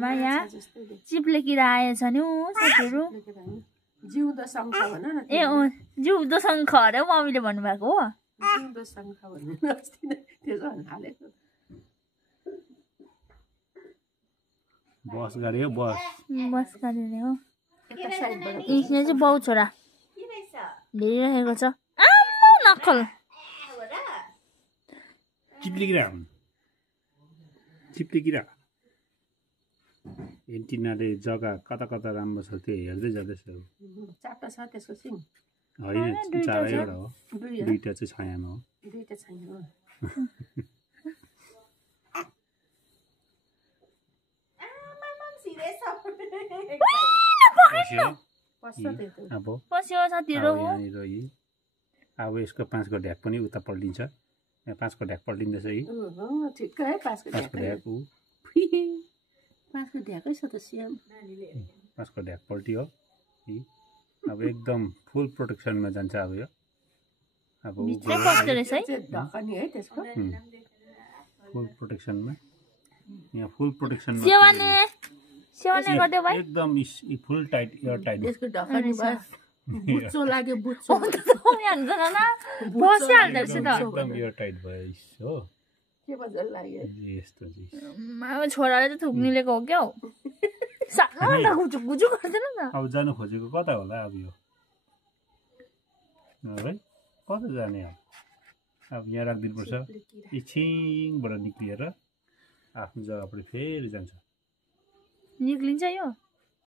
छेउमा यहाँ चिप्ले किरा आएछ नि साथीहरु जिउँदो शङ्ख भन न ए जिउँदो शङ्ख अरे मम्मीले भन्नुभएको हो जिउँदो शङ्ख भन्नु अस्ति नै त्यसो भन्न हालेको बस गाडी हो बस गाडी हो यहाँ चाहिँ बाउ छोरा हेरिरहेको छ आम्मो नक्कल चिप्ले किरा एन्टिनाले जग्गा कता कता राम्रो छ त्यो हेर्दै जाँदैछ चारवटा छ त्यसको सिङ होइन चारैवटा हो दुईटा चाहिँ छायामा हो दुईटा छैन पस्यो साथीहरु अब यसको 5 को ढ्याक पनि उता पल्टिन्छ 5 को ढ्याक पल्टिँदैछ है ठिक्कै 5 को ढ्याक 5 को ढ्याकै छ त सेम 5 को ढ्याक पल्टियो अब एकदम फुल प्रोटेक्सनमा जान्छ अब यो अब भित्रै पस्दो रहेछ है ढकनी है त्यसको फुल प्रोटेक्सनमा यहाँ फुल प्रोटेक्सनमा सेवाने गर्दै भाइ एकदम फुल टाइट एयर टाइट त्यसको ढकनी बस बुच्चो लाग्यो बुच्चो बसिहाल्दो रहेछ त एकदम एयर टाइट भयो हो के मजा लाग्यो यस्तो चाहिँ अब छोराले त थुक्निलेको हो क्या सानो गुजु गर्दैन त अब जानु खोजेको कता होला अब यो है कता जाने अब यहाँ राखिदिनुपर्छ एकछिनबाट निक्लिएर आफ्नो जग्गाबाट फेरि जान्छ निक्लिन्छ यो